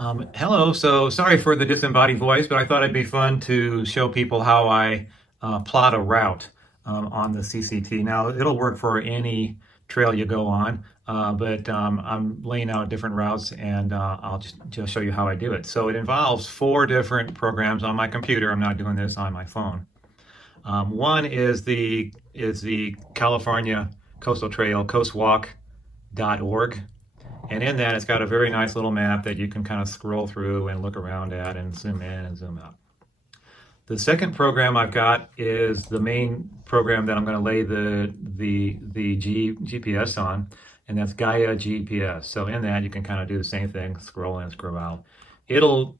Hello. So sorry for the disembodied voice, but I thought it'd be fun to show people how I plot a route on the CCT. Now, it'll work for any trail you go on, but I'm laying out different routes and I'll just show you how I do it. So it involves four different programs on my computer. I'm not doing this on my phone. One is the California Coastal Trail, coastwalk.org. And in that, it's got a very nice little map that you can kind of scroll through and look around at and zoom in and zoom out. The second program I've got is the main program that I'm going to lay the GPS on, and that's Gaia GPS. So in that, you can kind of do the same thing, scroll in, scroll out. It'll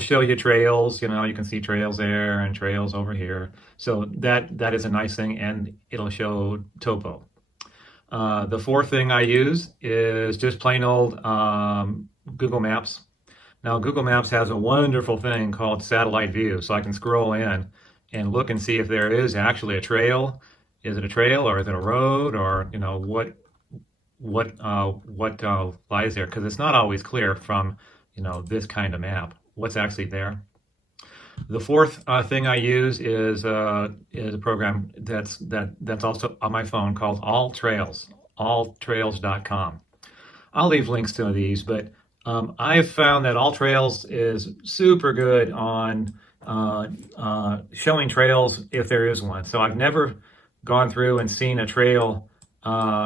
show you trails. You can see trails there and trails over here. So that is a nice thing, and it'll show topo. The fourth thing I use is just plain old Google Maps. Now, Google Maps has a wonderful thing called satellite view, so I can scroll in and look and see if there is actually a trail. Is it a trail, or is it a road, or what lies there? Because it's not always clear from this kind of map what's actually there. The fourth thing I use is a program that's also on my phone called alltrails.com. I'll leave links to these, but I've found that All Trails is super good on showing trails if there is one. So I've never gone through and seen a trail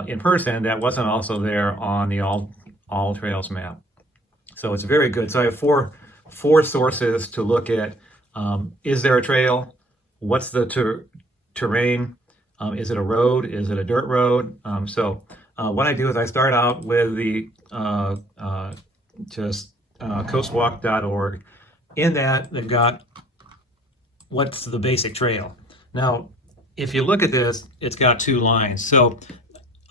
in person that wasn't also there on the All Trails map. So it's very good. So I have four sources to look at. Is there a trail? What's the terrain? Is it a road? Is it a dirt road? What I do is I start out with the coastwalk.org. In that, they've got what's the basic trail. Now, if you look at this, it's got two lines. So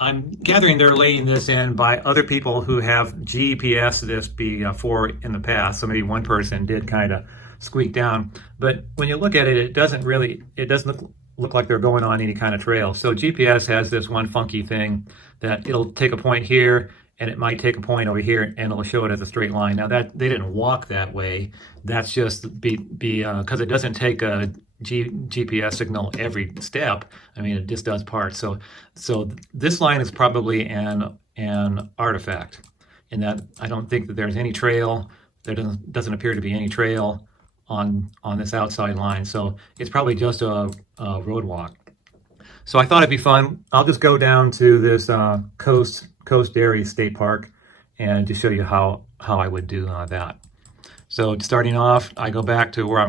I'm gathering they're laying this in by other people who have GPS this before in the past. So maybe one person did kind of squeak down. But when you look at it, it doesn't look like they're going on any kind of trail. So GPS has this one funky thing that it'll take a point here and it might take a point over here and it'll show it as a straight line. Now that they didn't walk that way. That's just because it doesn't take a GPS signal every step. I mean, it just does parts. So this line is probably an artifact in that I don't think that there's any trail. There doesn't appear to be any trail on this outside line. So it's probably just a road walk. So I thought it'd be fun. I'll just go down to this Coast Dairy State Park and to show you how I would do that. So starting off, I go back to where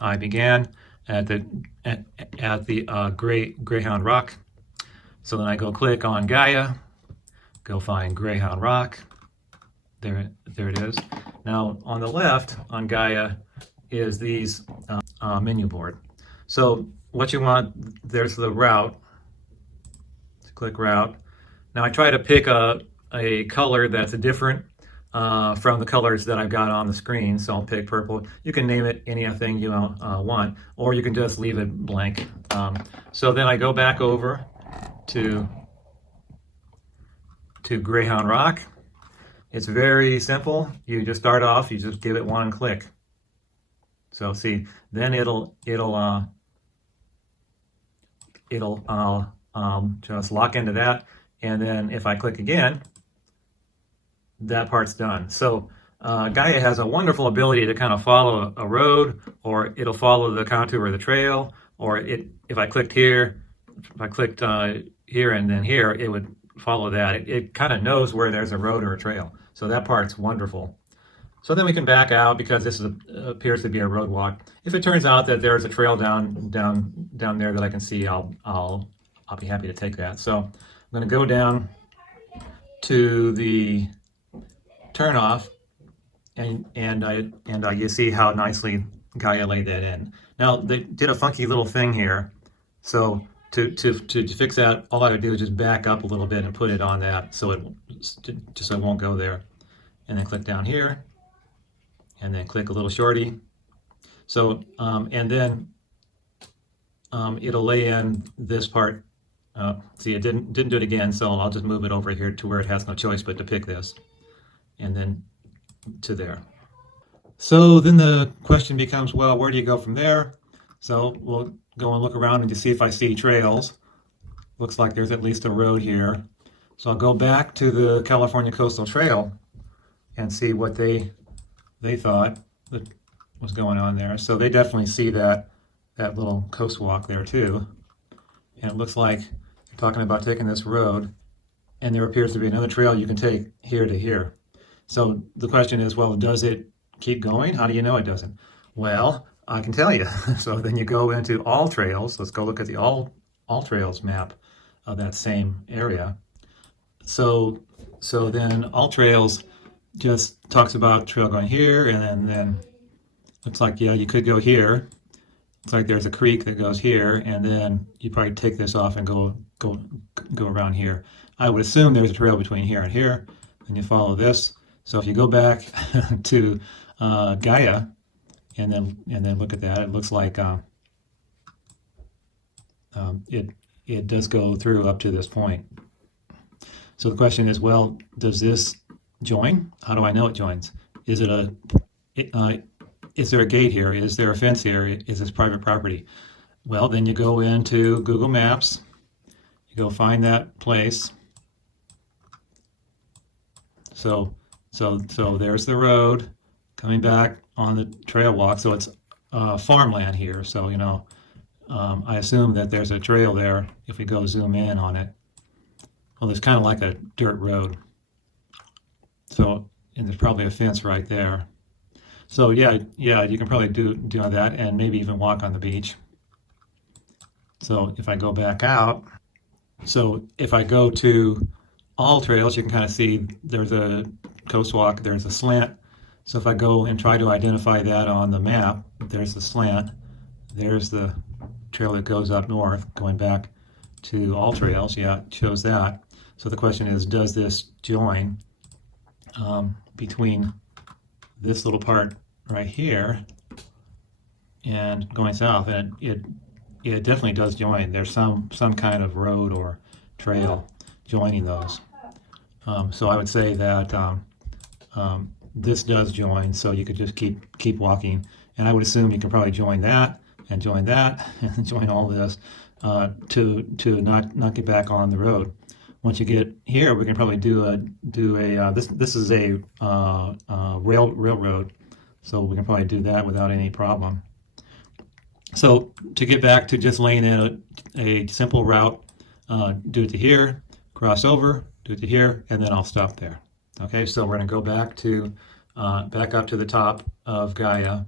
I began at the Greyhound Rock. So then I go click on Gaia, go find Greyhound Rock. There it is. Now on the left on Gaia is these menu board. So what you want, there's the route. Click route. Now I try to pick a color that's different from the colors that I've got on the screen. So I'll pick purple. You can name it anything you want, or you can just leave it blank. So then I go back over to Greyhound Rock. It's very simple. You just start off, you just give it one click. So see, then it'll just lock into that. And then if I click again, that part's done. So Gaia has a wonderful ability to kind of follow a road, or it'll follow the contour of the trail, or if I clicked here, if I clicked here and then here, it would follow that. It kind of knows where there's a road or a trail. So that part's wonderful. So then we can back out because this appears to be a road walk. If it turns out that there's a trail down there that I can see, I'll be happy to take that. So I'm going to go down to the turnoff, and you see how nicely Gaia laid that in. Now they did a funky little thing here. So to fix that, all I would do is just back up a little bit and put it on that, so it won't go there. And then click down here, and then click a little shorty. So and then it'll lay in this part. See, it didn't do it again, so I'll just move it over here to where it has no choice but to pick this, and then to there. So then the question becomes, well, where do you go from there? So we'll go and look around and to see if I see trails. Looks like there's at least a road here. So I'll go back to the California Coastal Trail and see what they thought that was going on there. So they definitely see that little coast walk there too. And it looks like they're talking about taking this road, and there appears to be another trail you can take here to here. So the question is, well, does it keep going? How do you know it doesn't? Well, I can tell you. So then you go into all trails. Let's go look at the all trails map of that same area. So then all trails just talks about trail going here, and then looks like, yeah, you could go here. It's like there's a creek that goes here, and then you probably take this off and go around here. I would assume there's a trail between here and here, and you follow this. So if you go back to Gaia and then look at that, it looks like it does go through up to this point. So the question is, well, does this join? How do I know it joins? Is there a gate here? Is there a fence here? Is this private property? Well, then you go into Google Maps, you go find that place. So there's the road coming back on the trail walk. So it's farmland here. So, you know, I assume that there's a trail there if we go zoom in on it. Well, there's kind of like a dirt road. So, and there's probably a fence right there. So yeah, you can probably do that and maybe even walk on the beach. So if I go back out, so if I go to all trails, you can kind of see there's a coast walk, there's a slant. So if I go and try to identify that on the map, there's the slant, there's the trail that goes up north, going back to all trails. Yeah, it shows that. So the question is, does this join between this little part right here and going south? And it definitely does join. There's some kind of road or trail joining those. So I would say that this does join, so you could just keep walking, and I would assume you could probably join that and join that and join all this to not get back on the road. Once you get here, we can probably do a this is a railroad, so we can probably do that without any problem. So to get back to just laying in a simple route, do it to here, cross over, do it to here, and then I'll stop there. Okay, so we're going to go back to back up to the top of Gaia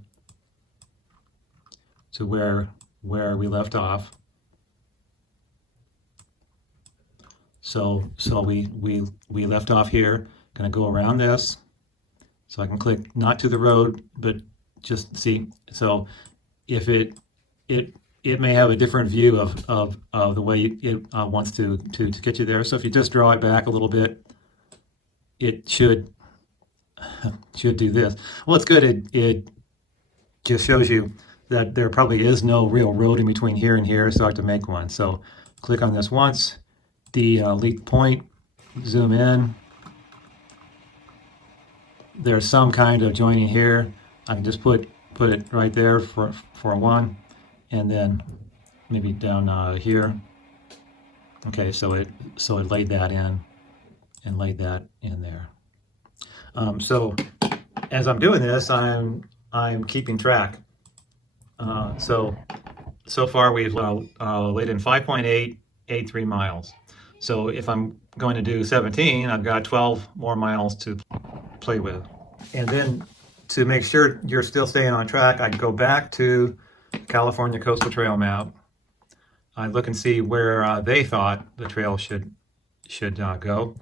to where we left off. So we left off here. Going to go around this. So I can click not to the road, but just see. So if it may have a different view of the way it wants to get you there. So if you just draw it back a little bit, it should do this. Well, it's good. It just shows you that there probably is no real road in between here and here, so I have to make one. So click on this once, delete point, zoom in. There's some kind of joining here. I can just put it right there for one, and then maybe down here. Okay, so it laid that in and laid that in there. So as I'm doing this, I'm keeping track. So far we've laid in 5.883 miles. So if I'm going to do 17, I've got 12 more miles to play with. And then to make sure you're still staying on track, I'd go back to California Coastal Trail map. I'd look and see where they thought the trail should go.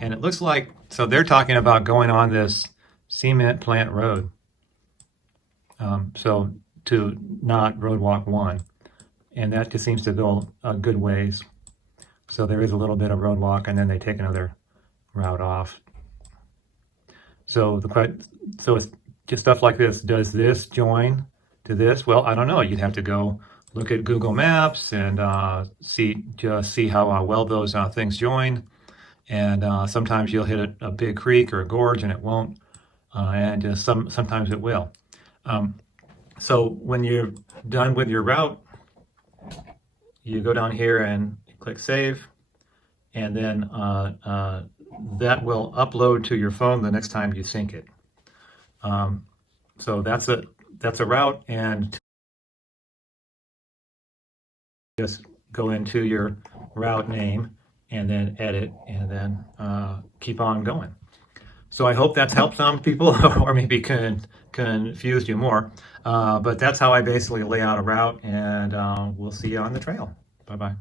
And it looks like, so they're talking about going on this cement plant road. So to not road walk 1. And that just seems to go a good ways. So there is a little bit of road walk, and then they take another route off. So it's just stuff like this. Does this join to this? Well, I don't know. You'd have to go look at Google Maps and see how well those things join. And sometimes you'll hit a big creek or a gorge and it won't and sometimes it will. So when you're done with your route, you go down here and click Save, and then that will upload to your phone the next time you sync it. So that's a route, and just go into your route name and then edit, and then keep on going. So I hope that's helped some people, or maybe confused you more. But that's how I basically lay out a route, and we'll see you on the trail. Bye-bye.